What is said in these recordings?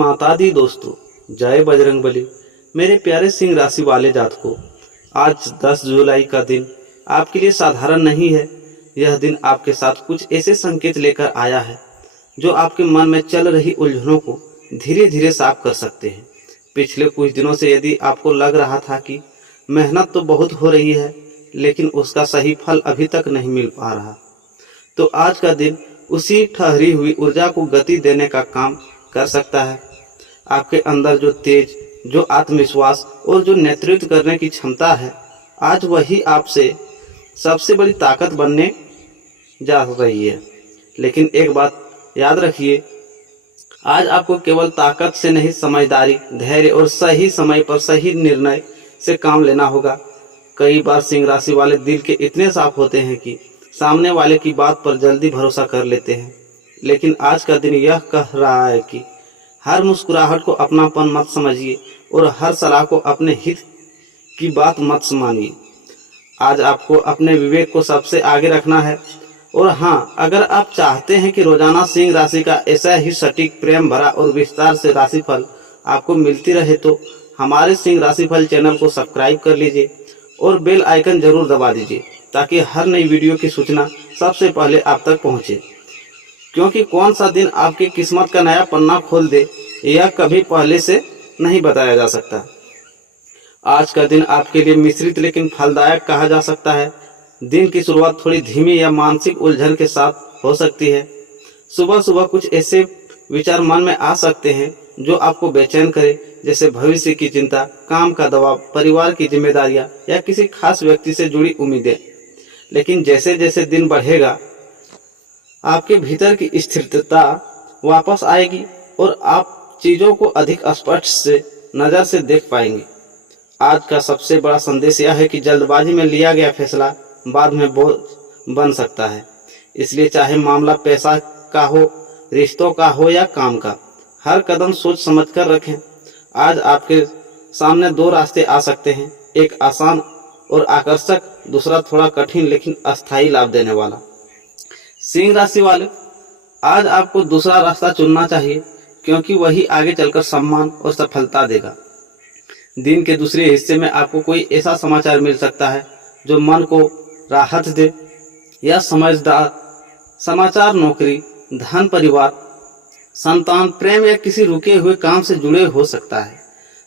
माता दी दोस्तों, जय बजरंगबली। मेरे प्यारे सिंह राशि वाले जातकों, आज 10 जुलाई का दिन आपके लिए साधारण नहीं है। यह दिन आपके साथ कुछ ऐसे संकेत लेकर आया है जो आपके मन में चल रही उलझनों को धीरे धीरे साफ कर सकते हैं। पिछले कुछ दिनों से यदि आपको लग रहा था कि मेहनत तो बहुत हो रही है लेकिन उसका सही फल अभी तक नहीं मिल पा रहा, तो आज का दिन उसी ठहरी हुई ऊर्जा को गति देने का काम कर सकता है। आपके अंदर जो तेज, जो आत्मविश्वास और जो नेतृत्व करने की क्षमता है, आज वही आपसे सबसे बड़ी ताकत बनने जा रही है। लेकिन एक बात याद रखिए, आज आपको केवल ताकत से नहीं, समझदारी, धैर्य और सही समय पर सही निर्णय से काम लेना होगा। कई बार सिंह राशि वाले दिल के इतने साफ होते हैं कि सामने वाले की बात पर जल्दी भरोसा कर लेते हैं, लेकिन आज का दिन यह कह रहा है कि हर मुस्कुराहट को अपनापन मत समझिए और हर सलाह को अपने हित की बात मत मानिए। आज आपको अपने विवेक को सबसे आगे रखना है। और हाँ, अगर आप चाहते हैं कि रोजाना सिंह राशि का ऐसा ही सटीक, प्रेम भरा और विस्तार से राशिफल आपको मिलती रहे तो हमारे सिंह राशिफल चैनल को सब्सक्राइब कर लीजिए और बेल आइकन जरूर दबा दीजिए ताकि हर नई वीडियो की सूचना सबसे पहले आप तक पहुंचे। क्योंकि कौन सा दिन आपकी किस्मत का नया पन्ना खोल दे, यह कभी पहले से नहीं बताया जा सकता। आज का दिन आपके लिए मिश्रित लेकिन फलदायक कहा जा सकता है। दिन की शुरुआत थोड़ी धीमी या मानसिक उलझन के साथ हो सकती है। सुबह सुबह कुछ ऐसे विचार मन में आ सकते हैं जो आपको बेचैन करे, जैसे भविष्य की चिंता, काम का दबाव, परिवार की जिम्मेदारियां या किसी खास व्यक्ति से जुड़ी उम्मीदें। लेकिन जैसे जैसे दिन बढ़ेगा, आपके भीतर की स्थिरता वापस आएगी और आप चीजों को अधिक स्पष्ट से नजर से देख पाएंगे। आज का सबसे बड़ा संदेश यह है कि जल्दबाजी में लिया गया फैसला बाद में बोझ बन सकता है। इसलिए चाहे मामला पैसा का हो, रिश्तों का हो या काम का, हर कदम सोच समझ कर रखें। आज आपके सामने 2 रास्ते आ सकते हैं, एक आसान और आकर्षक, दूसरा थोड़ा कठिन लेकिन अस्थायी लाभ देने वाला। सिंह राशि वाले, आज आपको दूसरा रास्ता चुनना चाहिए क्योंकि वही आगे चलकर सम्मान और सफलता देगा। दिन के दूसरे हिस्से में आपको कोई ऐसा समाचार मिल सकता है जो मन को राहत दे। यह समझदार समाचार नौकरी, धन, परिवार, संतान, प्रेम या किसी रुके हुए काम से जुड़े हो सकता है।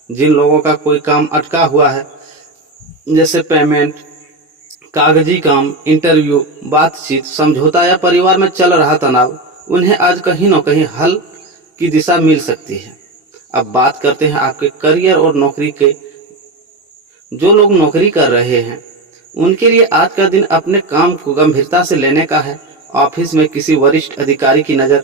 जिन लोगों का कोई काम अटका हुआ है, जैसे पेमेंट, कागजी काम, इंटरव्यू, बातचीत, समझौता या परिवार में चल रहा तनाव, उन्हें आज कहीं न कहीं हल की दिशा मिल सकती है। अब बात करते हैं आपके करियर और नौकरी के। जो लोग नौकरी कर रहे हैं उनके लिए आज का दिन अपने काम को गंभीरता से लेने का है। ऑफिस में किसी वरिष्ठ अधिकारी की नज़र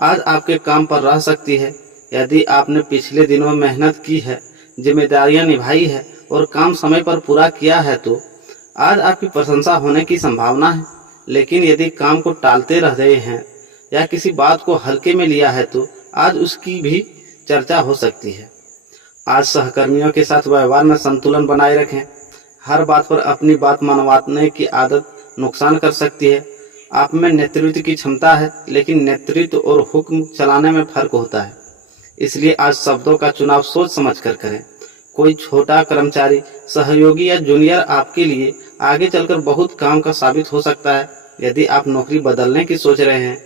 आज आपके काम पर रह सकती है। यदि आपने पिछले दिनों मेहनत की है, जिम्मेदारियां निभाई है और काम समय पर पूरा किया है तो आज आपकी प्रशंसा होने की संभावना है। लेकिन यदि काम को टालते रह रहे हैं या किसी बात को हल्के में लिया है तो आज उसकी भी चर्चा हो सकती है। आज सहकर्मियों के साथ व्यवहार में संतुलन बनाए रखें। हर बात पर अपनी बात मनवाने की आदत नुकसान कर सकती है। आप में नेतृत्व की क्षमता है, लेकिन नेतृत्व और हुक्म चलाने में फर्क होता है। इसलिए आज शब्दों का चुनाव सोच समझ कर करें। कोई छोटा कर्मचारी, सहयोगी या जूनियर आपके लिए आगे चलकर बहुत काम का साबित हो सकता है। यदि आप नौकरी बदलने की सोच रहे हैं,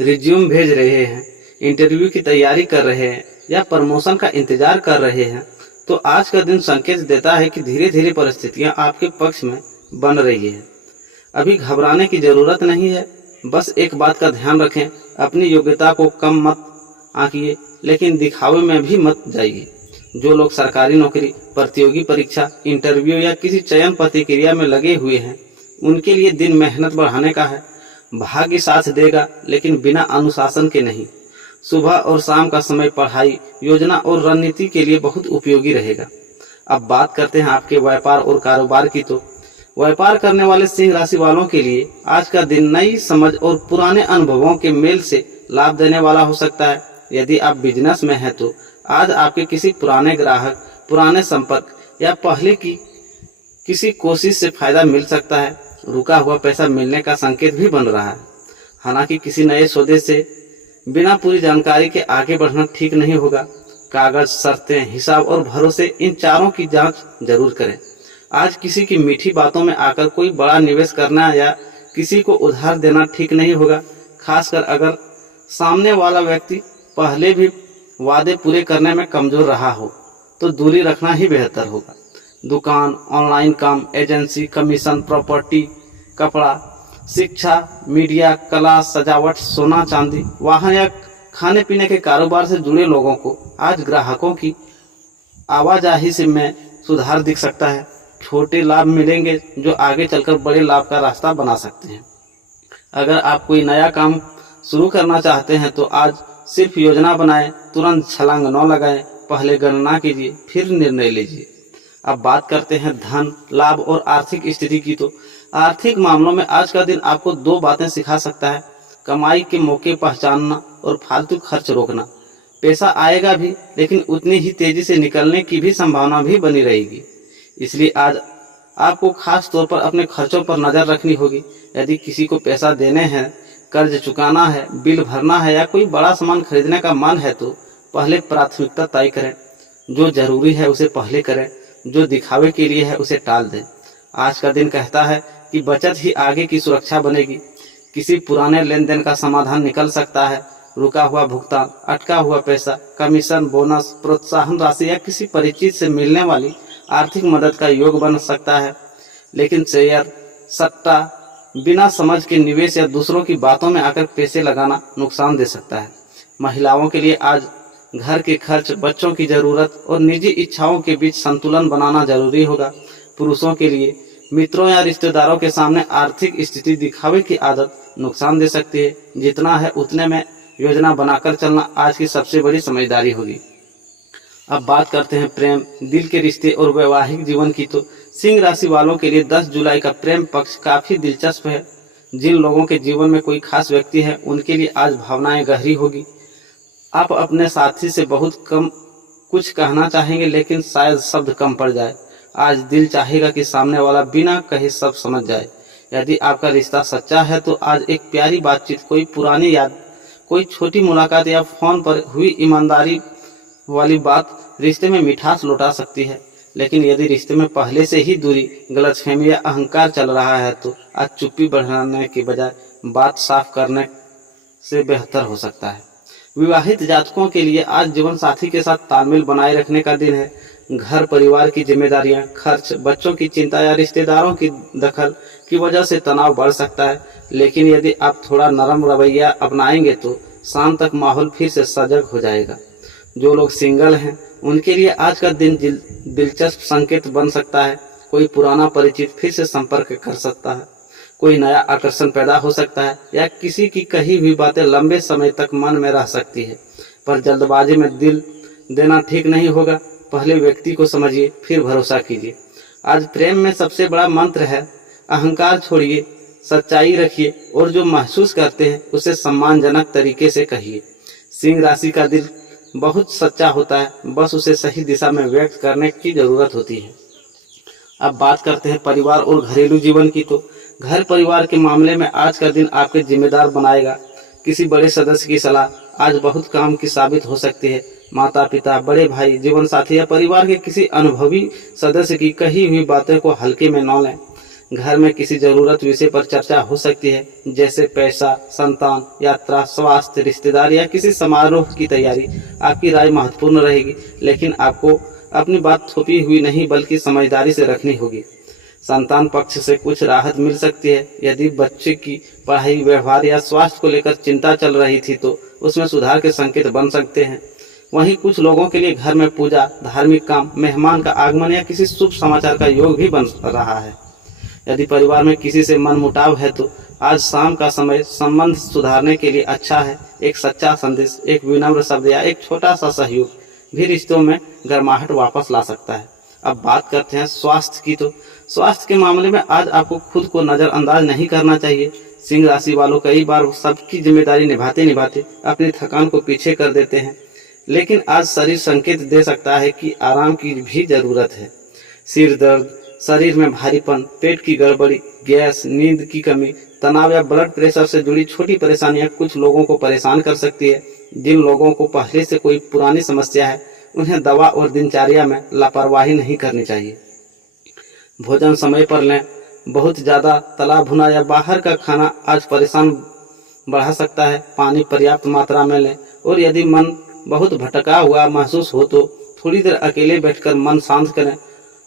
रिज्यूम भेज रहे हैं, इंटरव्यू की तैयारी कर रहे हैं या प्रमोशन का इंतजार कर रहे हैं, तो आज का दिन संकेत देता है कि धीरे धीरे परिस्थितियां आपके पक्ष में बन रही है। अभी घबराने की जरूरत नहीं है। बस एक बात का ध्यान रखें, अपनी योग्यता को कम मत आंकिए, लेकिन दिखावे में भी मत जाइए। जो लोग सरकारी नौकरी, प्रतियोगी परीक्षा, इंटरव्यू या किसी चयन प्रक्रिया में लगे हुए हैं, उनके लिए दिन मेहनत बढ़ाने का है। भाग्य साथ देगा, लेकिन बिना अनुशासन के नहीं। सुबह और शाम का समय पढ़ाई, योजना और रणनीति के लिए बहुत उपयोगी रहेगा। अब बात करते हैं आपके व्यापार और कारोबार की। तो व्यापार करने वाले सिंह राशि वालों के लिए आज का दिन नई समझ और पुराने अनुभवों के मेल से लाभ देने वाला हो सकता है। यदि आप बिजनेस में हैं तो आज आपके किसी पुराने ग्राहक, पुराने संपर्क या पहले की किसी कोशिश से फायदा मिल सकता है। रुका हुआ पैसा मिलने का संकेत भी बन रहा है। हालांकि किसी नए सौदे से बिना पूरी जानकारी के आगे बढ़ना ठीक नहीं होगा। कागज, शर्तें, हिसाब और भरोसे, इन चारों की जांच जरूर करें। आज किसी की मीठी बातों में आकर कोई बड़ा निवेश करना या किसी को उधार देना ठीक नहीं होगा, खासकर अगर सामने वाला व्यक्ति पहले भी वादे पूरे करने में कमजोर रहा हो तो दूरी रखना ही बेहतर होगा। दुकान, ऑनलाइन काम, एजेंसी, कमीशन, प्रॉपर्टी, कपड़ा, शिक्षा, मीडिया, कला, सजावट, सोना चांदी, वाहन या खाने पीने के कारोबार से जुड़े लोगों को आज ग्राहकों की आवाजाही से में सुधार दिख सकता है। छोटे लाभ मिलेंगे जो आगे चलकर बड़े लाभ का रास्ता बना सकते हैं। अगर आप कोई नया काम शुरू करना चाहते हैं तो आज सिर्फ योजना बनाएं, तुरंत छलांग न लगाएं, पहले गणना कीजिए फिर निर्णय लीजिए। अब बात करते हैं धन, लाभ और आर्थिक स्थिति की। तो आर्थिक मामलों में आज का दिन आपको दो बातें सिखा सकता है: कमाई के मौके पहचानना और फालतू खर्च रोकना। पैसा आएगा भी, लेकिन उतनी ही तेजी से निकलने की भी संभावना भी बनी रहेगी। इसलिए आज आपको खास तौर पर अपने खर्चों पर नजर रखनी होगी। यदि किसी को पैसा देने हैं, कर्ज चुकाना है, बिल भरना है या कोई बड़ा सामान खरीदने का मन है तो पहले प्राथमिकता तय करें। जो जरूरी है उसे पहले करें, जो दिखावे के लिए है उसे टाल दें। आज का दिन कहता है कि बचत ही आगे की सुरक्षा बनेगी। किसी पुराने लेन देन का समाधान निकल सकता है। रुका हुआ भुगतान, अटका हुआ पैसा, कमीशन, बोनस, प्रोत्साहन राशि या किसी परिचित से मिलने वाली आर्थिक मदद का योग बन सकता है। लेकिन शेयर, सट्टा, बिना समझ के निवेश या दूसरों की बातों में आकर पैसे लगाना नुकसान दे सकता है। महिलाओं के लिए आज घर के खर्च, बच्चों की जरूरत और निजी इच्छाओं के बीच संतुलन बनाना जरूरी होगा। पुरुषों के लिए मित्रों या रिश्तेदारों के सामने आर्थिक स्थिति दिखावे की आदत नुकसान दे सकती है। जितना है उतने में योजना बनाकर चलना आज की सबसे बड़ी समझदारी होगी। अब बात करते हैं प्रेम, दिल के रिश्ते और वैवाहिक जीवन की। तो सिंह राशि वालों के लिए 10 जुलाई का प्रेम पक्ष काफी दिलचस्प है। जिन लोगों के जीवन में कोई खास व्यक्ति है उनके लिए आज भावनाएं गहरी होगी। आप अपने साथी से बहुत कम कुछ कहना चाहेंगे, लेकिन शायद शब्द कम पड़ जाए। आज दिल चाहेगा कि सामने वाला बिना कहे सब समझ जाए। यदि आपका रिश्ता सच्चा है तो आज एक प्यारी बातचीत, कोई पुरानी याद, कोई छोटी मुलाकात या फोन पर हुई ईमानदारी वाली बात रिश्ते में मिठास लौटा सकती है। लेकिन यदि रिश्ते में पहले से ही दूरी, गलतफहमी या अहंकार चल रहा है तो आज चुप्पी बढ़ाने के बजाय बात साफ करने से बेहतर हो सकता है। विवाहित जातकों के लिए आज जीवन साथी के साथ तालमेल बनाए रखने का दिन है। घर परिवार की जिम्मेदारियां, खर्च, बच्चों की चिंता या रिश्तेदारों की दखल की वजह से तनाव बढ़ सकता है। लेकिन यदि आप थोड़ा नरम रवैया अपनाएंगे तो शाम तक माहौल फिर से सजग हो जाएगा। जो लोग सिंगल हैं उनके लिए आज का दिन दिलचस्प संकेत बन सकता है। कोई पुराना परिचित फिर से संपर्क कर सकता है, कोई नया आकर्षण पैदा हो सकता है या किसी की कही हुई बातें लंबे समय तक मन में रह सकती है। पर जल्दबाजी में दिल देना ठीक नहीं होगा। पहले व्यक्ति को समझिए फिर भरोसा कीजिए। आज प्रेम में सबसे बड़ा मंत्र है अहंकार छोड़िए, सच्चाई रखिए और जो महसूस करते हैं उसे सम्मानजनक तरीके से कहिए। सिंह राशि का दिल बहुत सच्चा होता है, बस उसे सही दिशा में व्यक्त करने की जरूरत होती है। अब बात करते हैं परिवार और घरेलू जीवन की। तो घर परिवार के मामले में आज का दिन आपके जिम्मेदार बनाएगा। किसी बड़े सदस्य की सलाह आज बहुत काम की साबित हो सकती है। माता पिता, बड़े भाई, जीवन साथी या परिवार के किसी अनुभवी सदस्य की कही हुई बातें को हल्के में न लें। घर में किसी जरूरत विषय पर चर्चा हो सकती है, जैसे पैसा, संतान, यात्रा, स्वास्थ्य, रिश्तेदार या किसी समारोह की तैयारी। आपकी राय महत्वपूर्ण रहेगी, लेकिन आपको अपनी बात थोपी हुई नहीं बल्कि समझदारी से रखनी होगी। संतान पक्ष से कुछ राहत मिल सकती है। यदि बच्चे की पढ़ाई, व्यवहार या स्वास्थ्य को लेकर चिंता चल रही थी तो उसमें सुधार के संकेत बन सकते हैं। वहीं कुछ लोगों के लिए घर में पूजा, धार्मिक काम, मेहमान का आगमन या किसी शुभ समाचार का योग भी बन रहा है। यदि परिवार में किसी से मनमुटाव है तो आज शाम का समय संबंध सुधारने के लिए अच्छा है। एक सच्चा संदेश, एक विनम्र शब्द या एक छोटा सा सहयोग भी रिश्तों में गर्माहट वापस ला सकता है। अब बात करते हैं स्वास्थ्य की। तो स्वास्थ्य के मामले में आज आपको खुद को नजरअंदाज नहीं करना चाहिए। सिंह राशि वालों कई बार सबकी जिम्मेदारी निभाते निभाते अपनी थकान को पीछे कर देते हैं, लेकिन आज शरीर संकेत दे सकता है कि आराम की भी जरूरत है। सिर दर्द, शरीर में भारीपन, पेट की गड़बड़ी, गैस, नींद की कमी, तनाव या ब्लड प्रेशर से जुड़ी छोटी परेशानियां कुछ लोगों को परेशान कर सकती है। जिन लोगों को पहले से कोई पुरानी समस्या है, उन्हें दवा और दिनचर्या में लापरवाही नहीं करनी चाहिए। भोजन समय पर लें। बहुत ज़्यादा तला भुना या बाहर का खाना आज परेशान बढ़ा सकता है। पानी पर्याप्त मात्रा में लें और यदि मन बहुत भटका हुआ महसूस हो तो थोड़ी देर अकेले बैठकर मन शांत करें।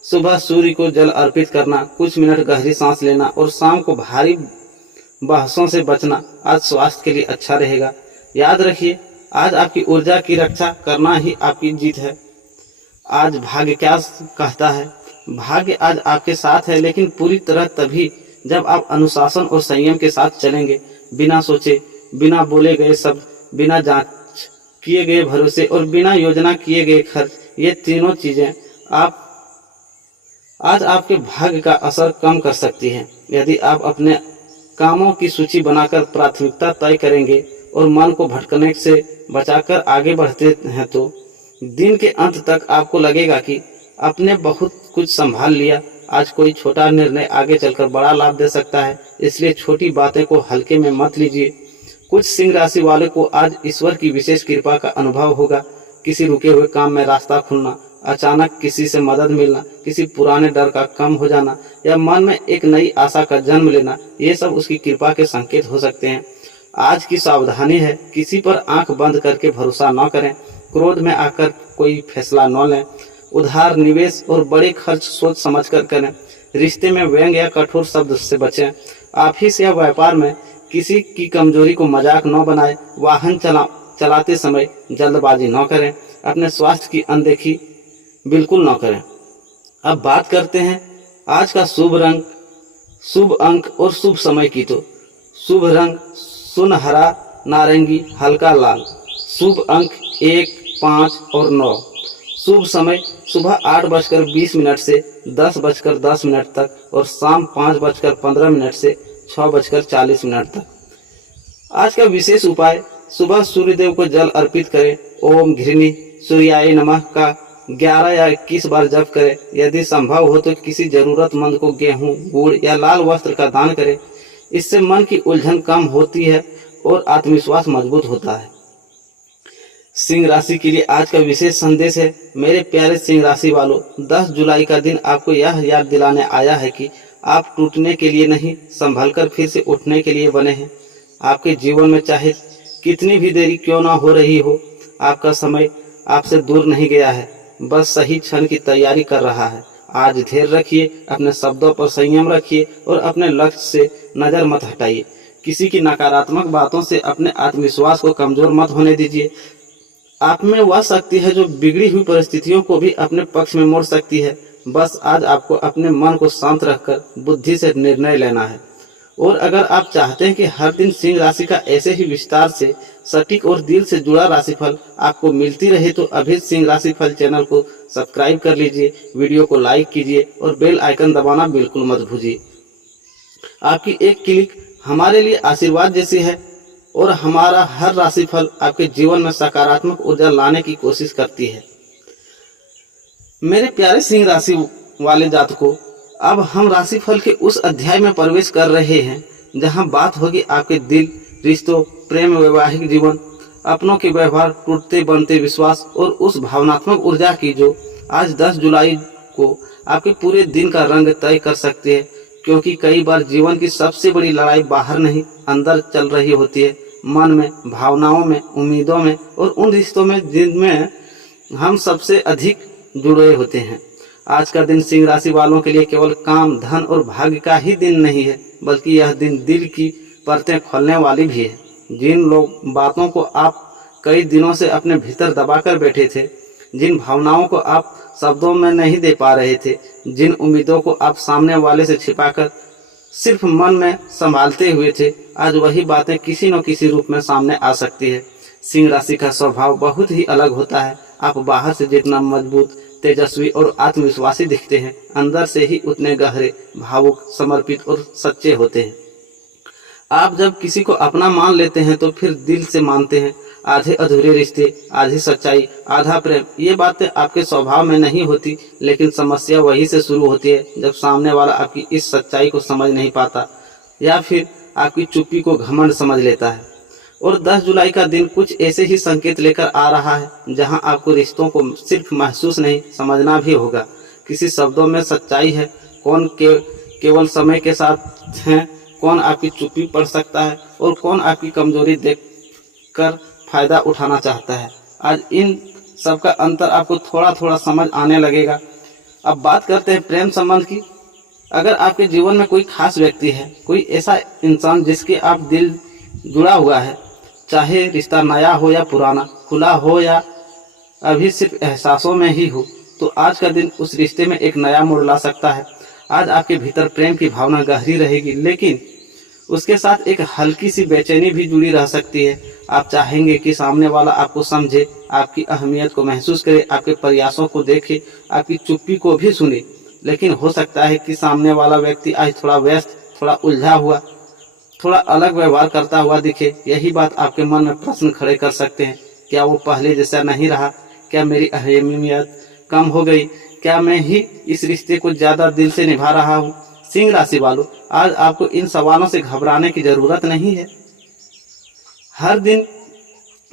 सुबह सूर्य को जल अर्पित करना, कुछ मिनट गहरी सांस लेना और शाम को भारी बहसों से बचना आज स्वास्थ्य के लिए अच्छा रहेगा। याद रखिए, आज आपकी ऊर्जा की रक्षा करना ही आपकी जीत है। आज भाग्य क्या कहता है? भाग्य आज आपके साथ है, लेकिन पूरी तरह तभी जब आप अनुशासन और संयम के साथ चलेंगे। बिना सोचे, बिना बोले गए शब्द, बिना जांच किए गए भरोसे और बिना योजना किए गए खर्च, ये तीनों चीजें आज आपके भाग्य का असर कम कर सकती हैं। यदि आप अपने कामों की सूची बनाकर प्राथमिकता तय करेंगे और मन को भटकने से बचाकर आगे बढ़ते हैं तो दिन के अंत तक आपको लगेगा कि आपने बहुत कुछ संभाल लिया। आज कोई छोटा निर्णय आगे चलकर बड़ा लाभ दे सकता है, इसलिए छोटी बातें को हल्के में मत लीजिए। कुछ सिंह राशि वाले को आज ईश्वर की विशेष कृपा का अनुभव होगा। किसी रुके हुए काम में रास्ता खुलना, अचानक किसी से मदद मिलना, किसी पुराने डर का कम हो जाना या मन में एक नई आशा का जन्म लेना, ये सब उसकी कृपा के संकेत हो सकते हैं। आज की सावधानी है, किसी पर आंख बंद करके भरोसा न करें। क्रोध में आकर कोई फैसला न लें। उधार, निवेश और बड़े खर्च सोच समझकर करें। रिश्ते में व्यंग या कठोर शब्द से बचें। ऑफिस या व्यापार में किसी की कमजोरी को मजाक न बनाएं। वाहन चलाते समय जल्दबाजी न करें। अपने स्वास्थ्य की अनदेखी बिल्कुल न करें। अब बात करते हैं आज का शुभ रंग, शुभ अंक और शुभ समय की। तो शुभ रंग सुनहरा नारंगी हल्का लाल। शुभ अंक 1, 5 और 9। शुभ समय सुबह 8:20 से 10:10 तक और शाम 5:15 से 6:40 तक। आज का विशेष उपाय, सुबह सूर्यदेव को जल अर्पित करें। ओम घृणी सूर्याय नमः का 11 या 21 बार जप करें। यदि संभव हो तो किसी जरूरतमंद को गेहूं, गुड़ या लाल वस्त्र का दान करें। इससे मन की उलझन कम होती है और आत्मविश्वास मजबूत होता है। सिंह राशि के लिए आज का विशेष संदेश है। मेरे प्यारे सिंह राशि वालों, 10 जुलाई का दिन आपको यह याद दिलाने आया है कि आप टूटने के लिए नहीं, संभलकर फिर से उठने के लिए बने हैं। आपके जीवन में चाहे कितनी भी देरी क्यों ना हो रही हो, आपका समय आपसे दूर नहीं गया है, बस सही क्षण की तैयारी कर रहा है। आज धैर्य रखिए, अपने शब्दों पर संयम रखिए और अपने लक्ष्य से नजर मत हटाइए। किसी की नकारात्मक बातों से अपने आत्मविश्वास को कमजोर मत होने दीजिए। आप में वह शक्ति है जो बिगड़ी हुई परिस्थितियों को भी अपने पक्ष में मोड़ सकती है। बस आज आपको अपने मन को शांत रखकर बुद्धि से निर्णय लेना है। और अगर आप चाहते हैं कि हर दिन सिंह राशि का ऐसे ही विस्तार से सटीक और दिल से जुड़ा राशिफल आपको मिलती रहे तो अभी सिंह राशिफल चैनल को सब्सक्राइब कर लीजिए, वीडियो को लाइक कीजिए और बेल आइकन दबाना बिल्कुल मत भूलिए। आपकी एक क्लिक हमारे लिए आशीर्वाद जैसी है और हमारा हर राशिफल आपके जीवन में सकारात्मक ऊर्जा लाने की कोशिश करती है। मेरे प्यारे सिंह राशि वाले जातकों, अब हम राशिफल के उस अध्याय में प्रवेश कर रहे हैं जहां बात होगी आपके दिल, रिश्तों, प्रेम, वैवाहिक जीवन, अपनों के व्यवहार, टूटते बनते विश्वास और उस भावनात्मक ऊर्जा की जो आज 10 जुलाई को आपके पूरे दिन का रंग तय कर सकती है। क्योंकि कई बार जीवन की सबसे बड़ी लड़ाई बाहर नहीं, अंदर चल रही होती है। मन में, भावनाओं में, उम्मीदों में और उन रिश्तों में जिनमें हम सबसे अधिक जुड़े होते हैं। आज का दिन सिंह राशि वालों के लिए केवल काम, धन और भाग्य का ही दिन नहीं है, बल्कि यह दिन दिल की परतें खोलने वाली भी है। जिन लोग बातों को आप कई दिनों से अपने भीतर दबाकर बैठे थे, जिन भावनाओं को आप शब्दों में नहीं दे पा रहे थे, जिन उम्मीदों को आप सामने वाले से छिपाकर सिर्फ मन में संभालते हुए थे, आज वही बातें किसी न किसी रूप में सामने आ सकती है। सिंह राशि का स्वभाव बहुत ही अलग होता है। आप बाहर से जितना मजबूत, तेजस्वी और आत्मविश्वासी दिखते हैं, अंदर से ही उतने गहरे, भावुक, समर्पित और सच्चे होते हैं। आप जब किसी को अपना मान लेते हैं तो फिर दिल से मानते हैं। आधे अधूरे रिश्ते, आधी सच्चाई, आधा प्रेम, ये बातें आपके स्वभाव में नहीं होती, लेकिन समस्या वहीं से शुरू होती है जब सामने वाला आपकी इस सच्चाई को समझ नहीं पाता या फिर आपकी चुप्पी को घमंड समझ लेता है। और 10 जुलाई का दिन कुछ ऐसे ही संकेत लेकर आ रहा है जहां आपको रिश्तों को सिर्फ महसूस नहीं, समझना भी होगा। किसी शब्दों में सच्चाई है, कौन केवल समय के साथ हैं, कौन आपकी चुप्पी पढ़ सकता है और कौन आपकी कमजोरी देखकर फायदा उठाना चाहता है। आज इन सब का अंतर आपको थोड़ा थोड़ा समझ आने लगेगा। अब बात करते हैं प्रेम संबंध की। अगर आपके जीवन में कोई खास व्यक्ति है, कोई ऐसा इंसान जिसके आप दिल जुड़ा हुआ है, चाहे रिश्ता नया हो या पुराना, खुला हो या अभी सिर्फ एहसासों में ही हो, तो आज का दिन उस रिश्ते में एक नया मोड़ ला सकता है। आज आपके भीतर प्रेम की भावना गहरी रहेगी, लेकिन उसके साथ एक हल्की सी बेचैनी भी जुड़ी रह सकती है। आप चाहेंगे कि सामने वाला आपको समझे, आपकी अहमियत को महसूस करे, आपके प्रयासों को देखे, आपकी चुप्पी को भी सुने, लेकिन हो सकता है कि सामने वाला व्यक्ति आज थोड़ा व्यस्त, थोड़ा उलझा हुआ, थोड़ा अलग व्यवहार करता हुआ दिखे। यही बात आपके मन में प्रश्न खड़े कर सकते हैं। क्या वो पहले जैसा नहीं रहा? क्या मेरी अहमियत कम हो गई? क्या मैं ही इस रिश्ते को ज्यादा दिल से निभा रहा हूँ? सिंह राशि वालों, आज आपको इन सवालों से घबराने की जरूरत नहीं है। हर दिन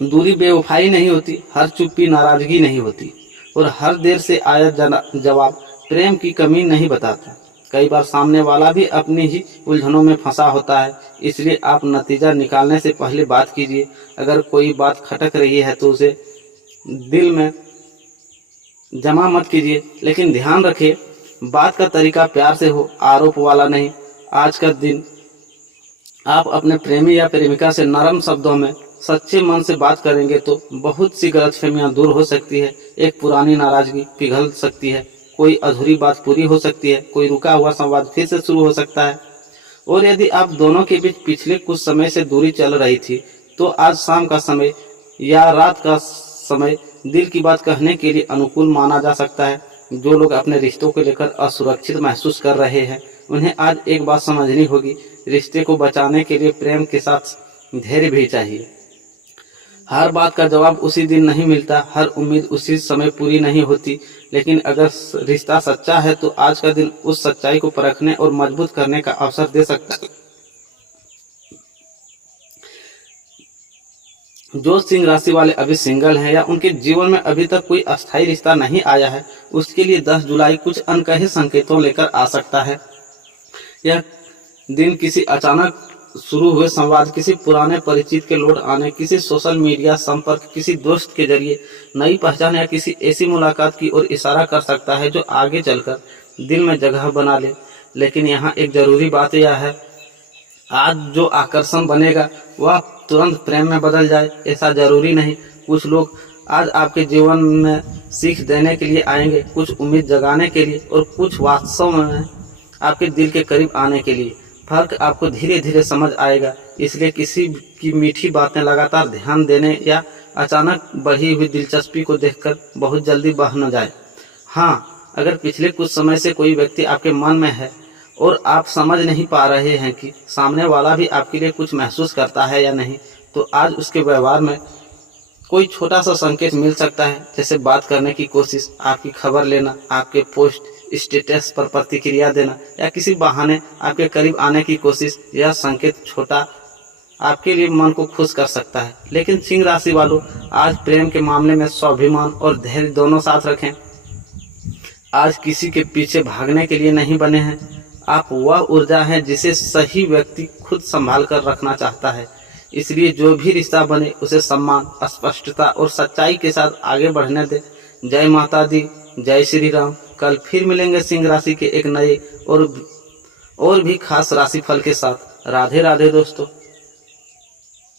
दूरी बेवफाई नहीं होती, हर चुप्पी नाराजगी नहीं होती, और हर देर से आया जवाब प्रेम की कमी नहीं बताता। कई बार सामने वाला भी अपनी ही उलझनों में फंसा होता है, इसलिए आप नतीजा निकालने से पहले बात कीजिए। अगर कोई बात खटक रही है तो उसे दिल में जमा मत कीजिए, लेकिन ध्यान रखिए बात का तरीका प्यार से हो, आरोप वाला नहीं। आज का दिन आप अपने प्रेमी या प्रेमिका से नरम शब्दों में सच्चे मन से बात करेंगे तो बहुत सी गलतफहमियां दूर हो सकती है। एक पुरानी नाराजगी पिघल सकती है, कोई अधूरी बात पूरी हो सकती है, कोई रुका हुआ संवाद फिर से शुरू हो सकता है। और यदि आप दोनों के बीच पिछले कुछ समय से दूरी चल रही थी, तो आज शाम का समय या रात का समय दिल की बात कहने के लिए अनुकूल माना जा सकता है। जो लोग अपने रिश्तों को लेकर असुरक्षित महसूस कर रहे हैं, उन्हें आज एक बात समझनी होगी, रिश्ते को बचाने के लिए प्रेम के साथ धैर्य भी चाहिए। हर बात का जवाब उसी दिन नहीं मिलता, हर उम्मीद उसी समय पूरी नहीं होती, लेकिन अगर रिश्ता सच्चा है तो आज का दिन उस सच्चाई को परखने और मजबूत करने का अवसर दे सकता है। जो सिंह राशि वाले अभी सिंगल हैं या उनके जीवन में अभी तक कोई अस्थायी रिश्ता नहीं आया है, उसके लिए 10 जुलाई कुछ अनकहे संकेतों लेकर आ सकता है। यह दिन किसी अचानक शुरू हुए संवाद, किसी पुराने परिचित के लौट आने, किसी सोशल मीडिया संपर्क, किसी दोस्त के जरिए नई पहचान या किसी ऐसी मुलाकात की ओर इशारा कर सकता है जो आगे चलकर दिल में जगह बना ले। लेकिन यहाँ एक जरूरी बात यह है, आज जो आकर्षण बनेगा वह तुरंत प्रेम में बदल जाए ऐसा जरूरी नहीं। कुछ लोग आज आपके जीवन में सीख देने के लिए आएंगे, कुछ उम्मीद जगाने के लिए और कुछ वास्तव में आपके दिल के करीब आने के लिए। फर्क आपको धीरे धीरे समझ आएगा, इसलिए किसी की मीठी बातें लगातार ध्यान देने या अचानक बढ़ी हुई दिलचस्पी को देखकर बहुत जल्दी बह न जाए। हाँ, अगर पिछले कुछ समय से कोई व्यक्ति आपके मन में है और आप समझ नहीं पा रहे हैं कि सामने वाला भी आपके लिए कुछ महसूस करता है या नहीं, तो आज उसके व्यवहार में कोई छोटा सा संकेत मिल सकता है, जैसे बात करने की कोशिश, आपकी खबर लेना, आपके पोस्ट स्टेटस पर प्रतिक्रिया देना या किसी बहाने आपके करीब आने की कोशिश। यह संकेत छोटा आपके लिए मन को खुश कर सकता है। लेकिन सिंह राशि वालों, आज प्रेम के मामले में स्वाभिमान और धैर्य दोनों साथ रखें। आज किसी के पीछे भागने के लिए नहीं बने हैं, आप वह ऊर्जा है जिसे सही व्यक्ति खुद संभाल कर रखना चाहता है। इसलिए जो भी रिश्ता बने उसे सम्मान, स्पष्टता और सच्चाई के साथ आगे बढ़ने दे। जय माता दी, जय श्री राम। कल फिर मिलेंगे सिंह राशि के एक नए और भी खास राशिफल के साथ। राधे राधे दोस्तों।